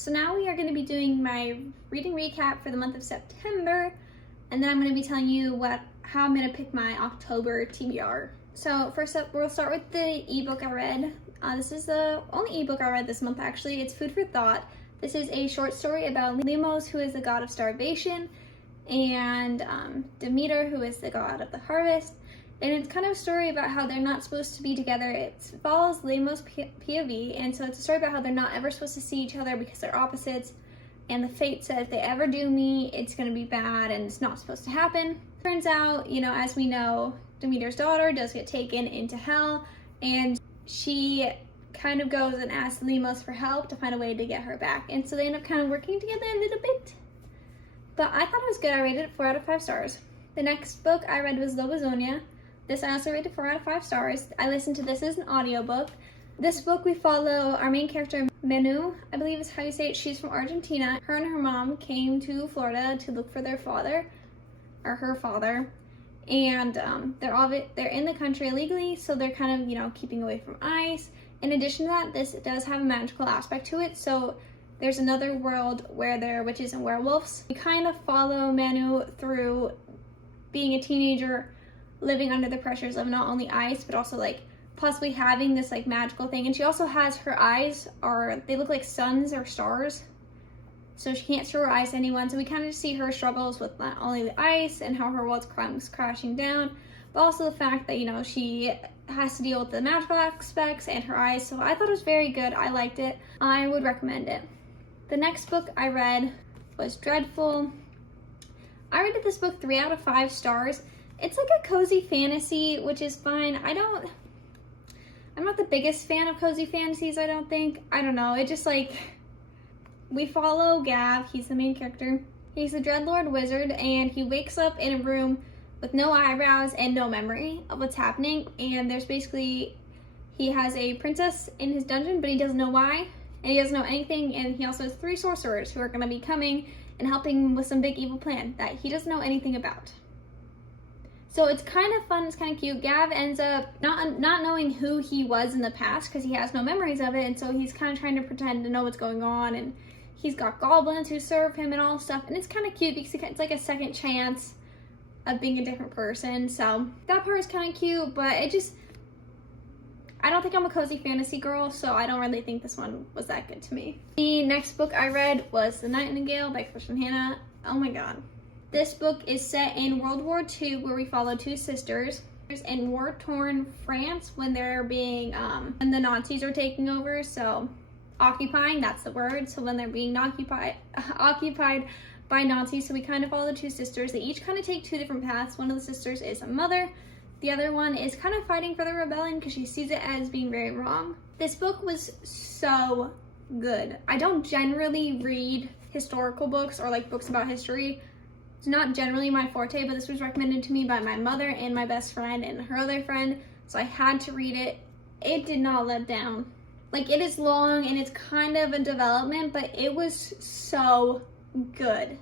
So now we are going to be doing my reading recap for the month of September, and then I'm going to be telling you how I'm going to pick my October TBR. So first up, we'll start with the ebook I read. This is the only ebook I read this month, actually. It's Food for Thought. This is a short story about Lemos, who is the god of starvation, and Demeter, who is the god of the harvest. And it's kind of a story about how they're not supposed to be together. It follows Lemos' POV, and so it's a story about how they're not ever supposed to see each other because they're opposites. And the fate says if they ever do meet, it's going to be bad and it's not supposed to happen. Turns out, as we know, Demeter's daughter does get taken into hell, and she kind of goes and asks Lemos for help to find a way to get her back. And so they end up kind of working together a little bit. But I thought it was good. I rated it 4 out of 5 stars. The next book I read was Lobozonia. This I also rated 4 out of 5 stars. I listened to this as an audiobook. This book we follow our main character, Menu, I believe is how you say it. She's from Argentina. Her and her mom came to Florida to look for their father, or her father. And they're in the country illegally, so they're kind of, keeping away from ICE. In addition to that, this does have a magical aspect to it, so there's another world where there are witches and werewolves. We kind of follow Manu through being a teenager, living under the pressures of not only ICE, but also possibly having this magical thing. And she also has her eyes they look like suns or stars, so she can't show her eyes to anyone. So we kind of just see her struggles with not only the ICE and how her world comes crashing down, but also the fact that she has to deal with the magical aspects and her eyes. So I thought it was very good. I liked it. I would recommend it. The next book I read was Dreadful. I rated this book 3 out of 5 stars. It's like a cozy fantasy, which is fine. I'm not the biggest fan of cozy fantasies, I don't think. I don't know. It just we follow Gav. He's the main character. He's a Dreadlord wizard, and he wakes up in a room with no eyebrows and no memory of what's happening. And he has a princess in his dungeon, but he doesn't know why, and he doesn't know anything. And he also has 3 sorcerers who are going to be coming and helping him with some big evil plan that he doesn't know anything about. So it's kind of fun, it's kind of cute. Gav ends up not knowing who he was in the past because he has no memories of it, and so he's kind of trying to pretend to know what's going on, and he's got goblins who serve him and all stuff, and it's kind of cute because it's like a second chance of being a different person. So that part is kind of cute, but I don't think I'm a cozy fantasy girl, so I don't really think this one was that good to me. The next book I read was The Nightingale by Christian Hannah. Oh my god. This book is set in World War II, where we follow 2 sisters in war-torn France when when the Nazis are taking over. So occupying, that's the word. So when they're being occupied by Nazis. So we kind of follow the 2 sisters. They each kind of take 2 different paths. One of the sisters is a mother. The other one is kind of fighting for the rebellion because she sees it as being very wrong. This book was so good. I don't generally read historical books or books about history. It's not generally my forte, but this was recommended to me by my mother and my best friend and her other friend, so I had to read it. It did not let down. It is long and it's kind of a development, but it was so good.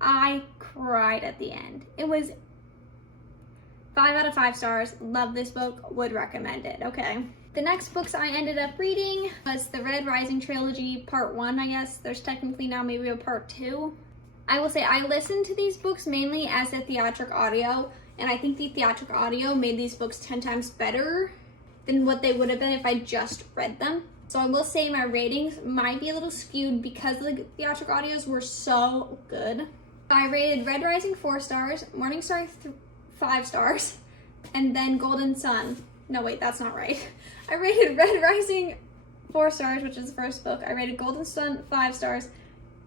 I cried at the end. It was 5 out of 5 stars. Love this book. Would recommend it. Okay. The next books I ended up reading was the Red Rising trilogy, part 1, I guess. There's technically now maybe a part 2. I will say I listened to these books mainly as a theatric audio, and I think the theatric audio made these books 10 times better than what they would have been if I just read them. So I will say my ratings might be a little skewed because the theatric audios were so good. I rated Red Rising 4 stars, Morningstar 5 stars, and then Golden Sun. No, wait, that's not right. I rated Red Rising 4 stars, which is the first book. I rated Golden Sun 5 stars.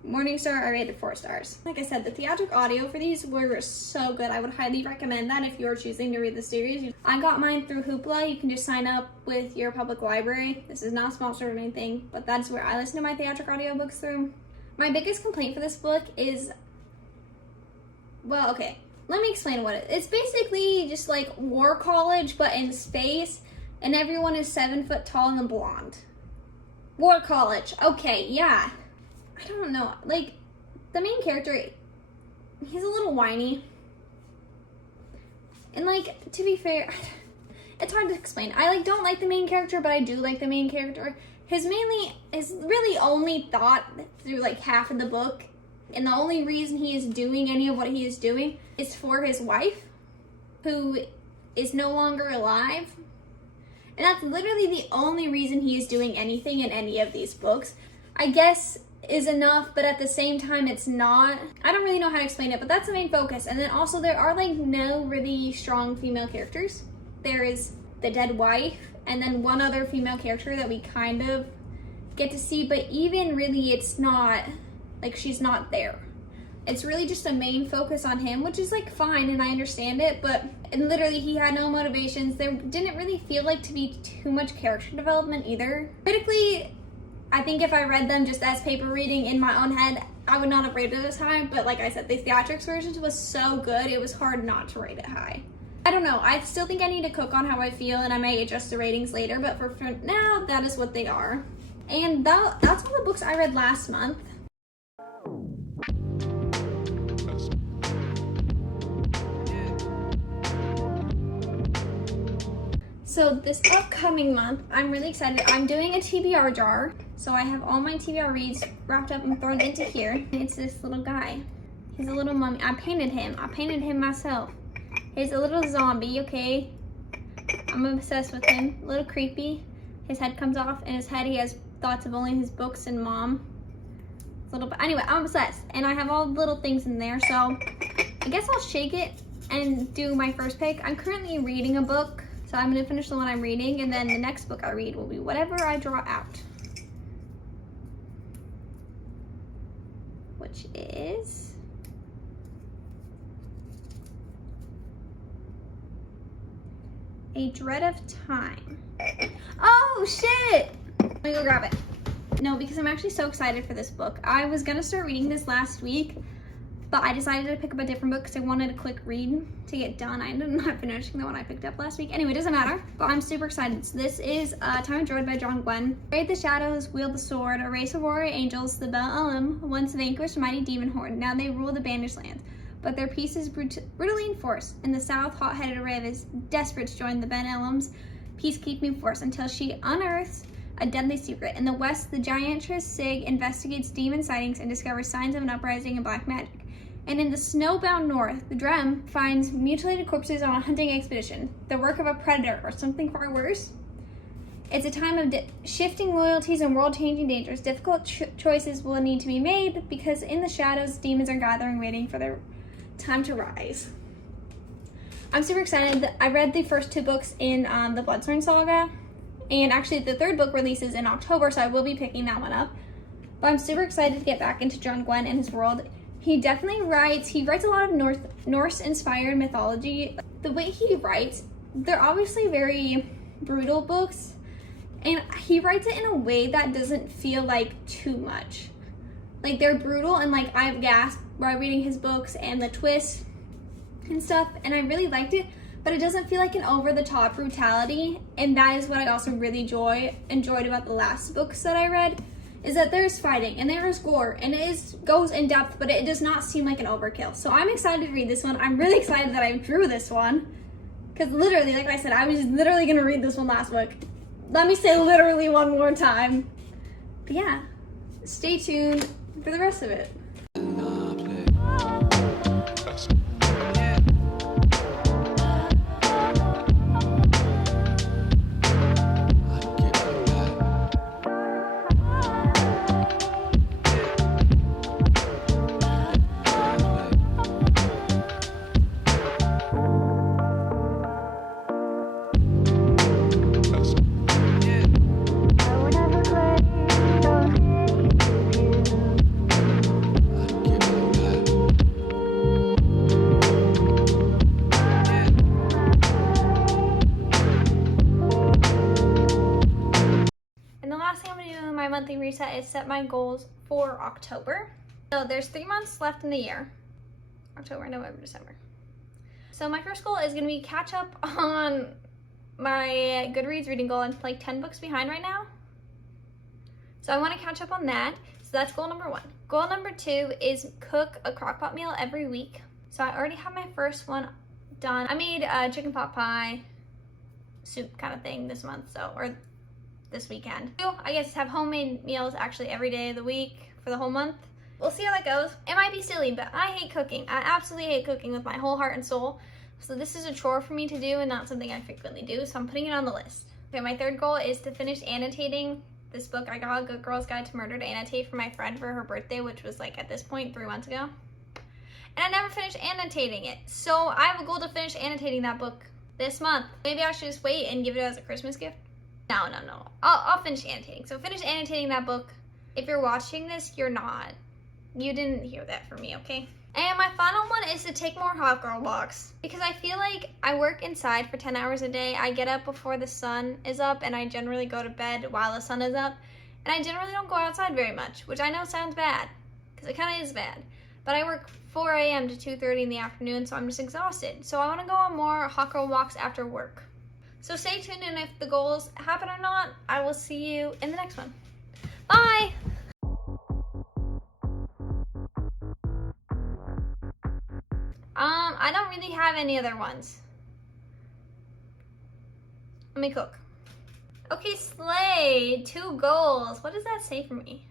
Morningstar, I rated 4 stars. Like I said, the theatric audio for these were so good. I would highly recommend that if you're choosing to read the series. I got mine through Hoopla. You can just sign up with your public library. This is not sponsored or anything, but that's where I listen to my theatric audiobooks through. My biggest complaint for this book is, well, okay, let me explain what it is. It's basically just War College, but in space, and everyone is 7 foot tall and blonde. War College, okay, yeah. I don't know, the main character, he's a little whiny. And to be fair, it's hard to explain. I don't like the main character, but I do like the main character. His really only thought through like half of the book, and the only reason he is doing any of what he is doing is for his wife, who is no longer alive. And that's literally the only reason he is doing anything in any of these books. I guess is enough, but at the same time it's not. I don't really know how to explain it, but that's the main focus. And then also there are like no really strong female characters. There is the dead wife, and then one other female character that we kind of get to see, but even really it's not, like, she's not there. It's really just a main focus on him, which is like fine, and I understand it, but and literally he had no motivations. There didn't really feel like to be too much character development either. Critically, I think if I read them just as paper reading in my own head, I would not have rated it this high, but like I said, the theatrics version was so good, it was hard not to rate it high. I don't know, I still think I need to cook on how I feel, and I may adjust the ratings later, but for now, that is what they are. And that's all the books I read last month. So this upcoming month, I'm really excited. I'm doing a TBR jar. So I have all my TBR reads wrapped up and thrown into here. It's this little guy. He's a little mummy. I painted him myself. He's a little zombie, okay? I'm obsessed with him. A little creepy. His head comes off, and his head, he has thoughts of only his books and mom. Anyway, I'm obsessed. And I have all the little things in there. So I guess I'll shake it and do my first pick. I'm currently reading a book. So I'm gonna finish the one I'm reading, and then the next book I read will be whatever I draw out. Which is A Dread of Time. Oh shit! Let me go grab it. No, because I'm actually so excited for this book. I was gonna start reading this last week, but I decided to pick up a different book because I wanted a quick read to get done. I ended up not finishing the one I picked up last week. Anyway, it doesn't matter, but I'm super excited. So this is Time of Dread by John Gwen. Brave the shadows, wield the sword, a race of warrior angels, the Bel Elam once vanquished a mighty demon horde. Now they rule the banished lands, but their peace is brutally enforced. In the south, hot-headed Rev is desperate to join the Ben Elam's peacekeeping force until she unearths a deadly secret. In the west, the giantress Sig investigates demon sightings and discovers signs of an uprising and black magic. And in the snowbound north, the Drem finds mutilated corpses on a hunting expedition, the work of a predator or something far worse. It's a time of shifting loyalties and world-changing dangers. Difficult choices will need to be made because in the shadows, demons are gathering, waiting for their time to rise. I'm super excited. I read the first two books in the Bloodstone saga, and actually the third book releases in October, so I will be picking that one up. But I'm super excited to get back into John Gwen and his world. He definitely writes a lot of Norse-inspired mythology. The way he writes, they're obviously very brutal books, and he writes it in a way that doesn't feel like too much. Like, they're brutal, and like I've gasped while reading his books and the twists and stuff, and I really liked it, but it doesn't feel like an over-the-top brutality, and that is what I also really enjoyed about the last books that I read. Is that there's fighting and there is gore and goes in depth, but it does not seem like an overkill. So I'm excited to read this one. I'm really excited that I drew this one, because literally, like I said, I was literally gonna read this one last book. Let me say literally one more time. But yeah, stay tuned for the rest of it. Monthly reset is set my goals for October. So there's 3 months left in the year. October, November, December. So my first goal is gonna be catch up on my Goodreads reading goal. I'm like 10 books behind right now. So I wanna catch up on that. So that's goal number 1. Goal number 2 is cook a crockpot meal every week. So I already have my first one done. I made chicken pot pie soup kind of thing this month, so, or this weekend. I guess have homemade meals actually every day of the week for the whole month. We'll see how that goes. It might be silly, but I hate cooking. I absolutely hate cooking with my whole heart and soul. So this is a chore for me to do and not something I frequently do, so I'm putting it on the list. Okay, my third goal is to finish annotating this book. I got A Good Girl's Guide to Murder to annotate for my friend for her birthday, which was like at this point 3 months ago. And I never finished annotating it. So I have a goal to finish annotating that book this month. Maybe I should just wait and give it as a Christmas gift. No. I'll finish annotating. So finish annotating that book. If you're watching this, you're not. You didn't hear that from me, okay? And my final one is to take more hot girl walks. Because I feel like I work inside for 10 hours a day. I get up before the sun is up, and I generally go to bed while the sun is up. And I generally don't go outside very much, which I know sounds bad, because it kind of is bad. But I work 4 a.m. to 2:30 in the afternoon, so I'm just exhausted. So I want to go on more hot girl walks after work. So stay tuned, and if the goals happen or not, I will see you in the next one. Bye! I don't really have any other ones. Let me cook. Okay, slay, 2 goals. What does that say for me?